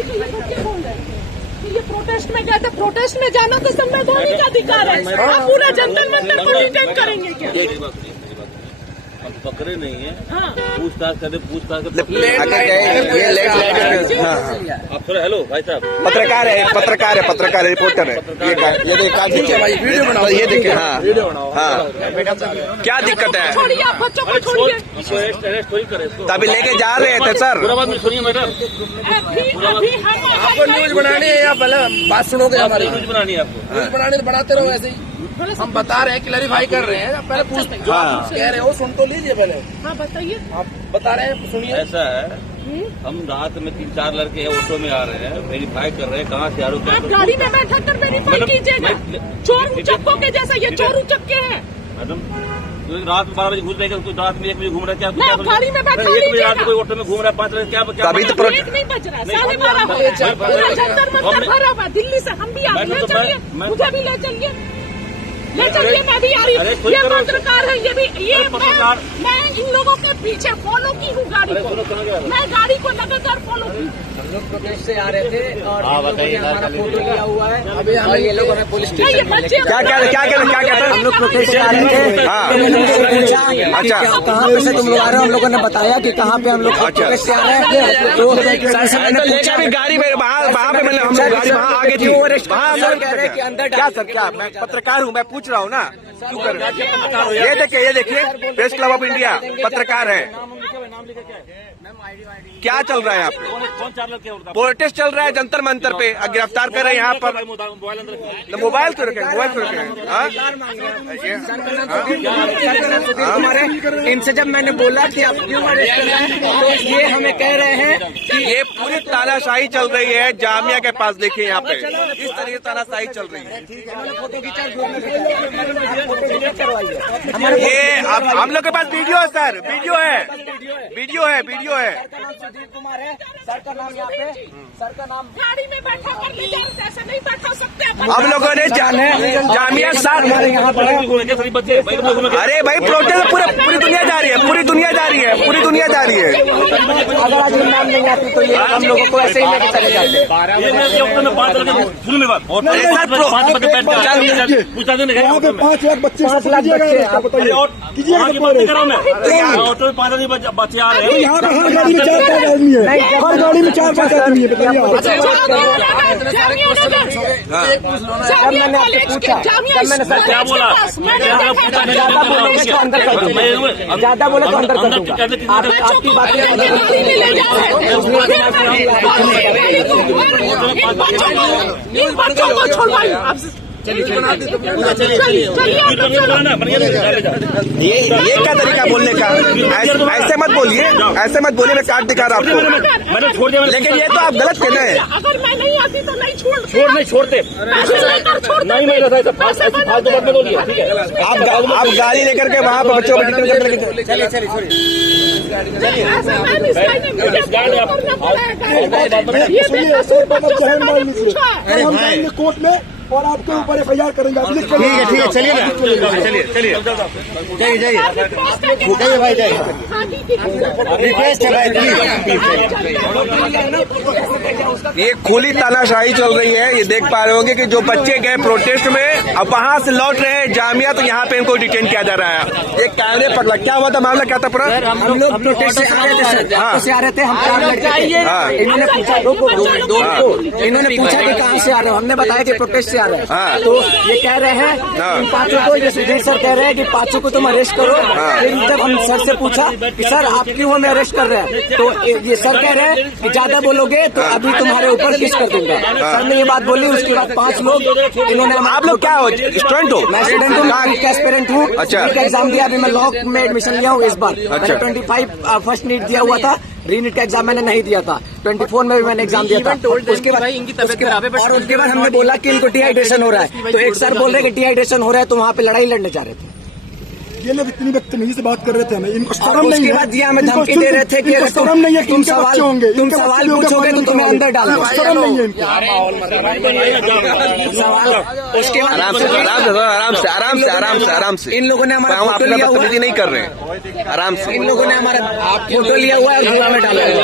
ये प्रोटेस्ट में गए थे, प्रोटेस्ट में जाना तो संवैधानिक अधिकार है। आप पूरा जंतर मंतर को डिटेन करेंगे क्या? हम पकड़े नहीं है। हाँ। पूछताछ करते पूछताछ आप थोड़ा हेलो भाई साहब, पत्रकार है, रिपोर्टर है। ये देखिए हाँ हाँ, क्या दिक्कत है? छोड़िए, आप बच्चों को छोड़िए। अरेस्ट थोड़ी करे इसको। तभी लेके जा रहे थे सर। पूरा बात में सुनिए मैडम, अभी हम आपको न्यूज बनानी है या पहले बात सुनोगे हमारी? न्यूज बनानी है आपको। न्यूज बनाने तो बनाते रहो ऐसे ही। हम बता रहे हैं, क्लैरिफाई कर रहे हैं। पहले पूछ जो आप कह रहे हो सुन तो लीजिए पहले। हाँ बताइए। आप बता रहे हैं, सुनिए। ऐसा है, हम रात में 3-4 लड़के ऑटो में आ रहे हैं, वेरीफाई कर रहे हैं कहाँ से आ रहे आप गाड़ी में बैठा कर वेरीफाई कीजिएगा। चोर उचक्कों के जैसा ये चोर उचक्के हैं। मैडम रात में 12 बजे घूम रहे हैं, रात में 1 बजे घूम रहे हैं, क्या गाड़ी में बैठा 1 बजे रात में कोई ऑटो में घूम रहा है, 5 बजे क्या तभी तो एक नहीं बज रहा है, 12:30 हो रहा है। पूरा जंतर मंतर भरा हुआ है। दिल्ली से हम भी आ रहे हैं, चलिए मुझे भी ले चलिए, ले चलिए, मैं भी आ रही हूँ। ये पत्रकार है, ये भी मैं इन लोगों के पीछे फॉलो की हूँ गाड़ी को, मैं गाड़ी को लगातार फॉलो की। हम लोग प्रोटेस्ट से आ रहे थे और हमारा फोटो लिया हुआ है। अभी हमें ये लोगों ने पुलिस स्टेशन में क्या हम लोग प्रोटेस्ट से आ रहे थे। अच्छा, कहाँ पे से तुम लोग आ रहे हो? हम लोगों ने बताया कि कहाँ पे हम लोग प्रोटेस्ट से आ रहे हैं। तो सर से मैंने पूछा भी गाड़ी में वहाँ पे मैंने हम लोग गाड़ी वहाँ आगे थी, वहाँ सर कह रहे हैं कि अंदर क्या सर, क्या मैं पत्रकार हूँ, मैं पूछ रहा हूँ ना, क्यों कर रहे हैं? ये देखिए प्रेस क्लब ऑफ इंडिया पत्रकार है। क्या चल रहा है यहाँ पे? कौन 4 लड़के हैं? प्रोटेस्ट चल रहा है जंतर मंतर पे, गिरफ्तार कर रहे हैं यहाँ पर। मोबाइल तो रखें, मोबाइल तो रखें। इनसे जब मैंने बोला कि आप क्यों अरेस्ट कर रहे हैं, तो ये हमें कह रहे हैं कि ये पूरी तानाशाही चल रही है जामिया के पास। देखिए यहाँ पे इस तरह की तानाशाही चल रही है। ये हम लोग के पास वीडियो है सर, वीडियो है। सुधीर कुमार है, सर का नाम यहाँ पे, सर का नाम गाड़ी में बैठा कर ले जाओ, ऐसे नहीं बैठा सकते। हम लोगों ने जामिया साथ यहाँ पर अरे भाई प्रोटेस्ट पूरी दुनिया जा रही है, पूरी दुनिया जा रही है। अगर आज नाम नहीं आती तो ये हम लोगों को ऐसे ही लेके चले जाते। ऑटो में 5 बच्चे आ रहे हैं। हर गाड़ी में 4-5 आदमी है, बताइए। जब मैंने आपसे पूछा, जब मैंने सर क्या बोला? ज्यादा बोलोगे तो अंदर कर दूंगा, ज्यादा बोले तो अंदर कर दूंगा। आपकी बातें ये क्या तरीका बोलने का? ऐसे मत बोलिए, मैं काट दिखा रहा आपको। लेकिन ये तो आप गलत कह रहे हैं। अगर मैं नहीं आती तो नहीं छोड़ते। नहीं मैं फालतू बात में बोलिए, ठीक है? आप गाड़ी लेकर के वहाँ पर बच्चों को कोर्ट में और आपके ऊपर FIR करेंगे। ठीक है, चलिए ना, चलिए भाई, जाइए। रिक्वेस्ट है भाई, ये खुली तानाशाही चल रही है। ये देख पा रहे होंगे कि जो बच्चे गए प्रोटेस्ट में, अब वहाँ से लौट रहे हैं जामिया, तो यहाँ पे इनको डिटेन किया जा रहा है। ये कैमरे पकड़ा, क्या हुआ था मामला, क्या था पूरा? हम लोग प्रोटेस्ट से आ रहे थे सर, से आ रहे थे हम 4 लड़के। इन्होंने पूछा इन्होंने पूछा कि कहाँ से आ रहे हो, हमने बताया कि प्रोटेस्ट से आ रहे हैं। तो ये कह रहे हैं इन 5 को, ये सुधीर सर कह रहे हैं कि 5 को तुम अरेस्ट करो। लेकिन जब हम सर से पूछा कि सर आप क्यों हमें अरेस्ट कर रहे हैं, तो ये सर कह रहे हैं कि ज्यादा बोलोगे तो अभी तुम्हारे ऊपर केस कर दूंगा। सर ने ये बात बोली, उसके बाद 5 लोग इन्होंने। आप लोग क्या हो, स्टूडेंट हो? मैं स्टूडेंट हूँ, एस्पिरेंट हूँ। अच्छा, एग्जाम दिया, अभी मैं लॉ में एडमिशन लिया हूँ इस बार। मैंने 25 फर्स्ट नीट दिया हुआ था, रीनीट का एग्जाम मैंने नहीं दिया था। 24 में भी मैंने एग्जाम दिया था। उसके बाद इनकी तबीयत खराब है, और उसके बाद हमने बोला कि इनको डिहाइड्रेशन हो रहा है, तो एक सर बोल रहे कि डिहाइड्रेशन हो रहा है, तो वहाँ पे लड़ाई लड़ने जा रहे थे। ये लोग इतनी बदतमीजी से बात कर रहे थे, हमें इनको शर्म नहीं है। उसके बाद ये हमें धमकी दे रहे थे कि अगर शर्म नहीं है कि तुम इनके बच्चे होंगे, तुम सवाल पूछोगे तो तुम्हें अंदर डाल दो। शर्म नहीं है इनको। सवाल उसके बाद आराम से इन लोगों ने हमारा फोटो लिया हुआ, नहीं कर रहे हैं, आराम से। इन लोगों ने हमारा फोटो लिया हुआ है और धुआं में डाला हुआ है।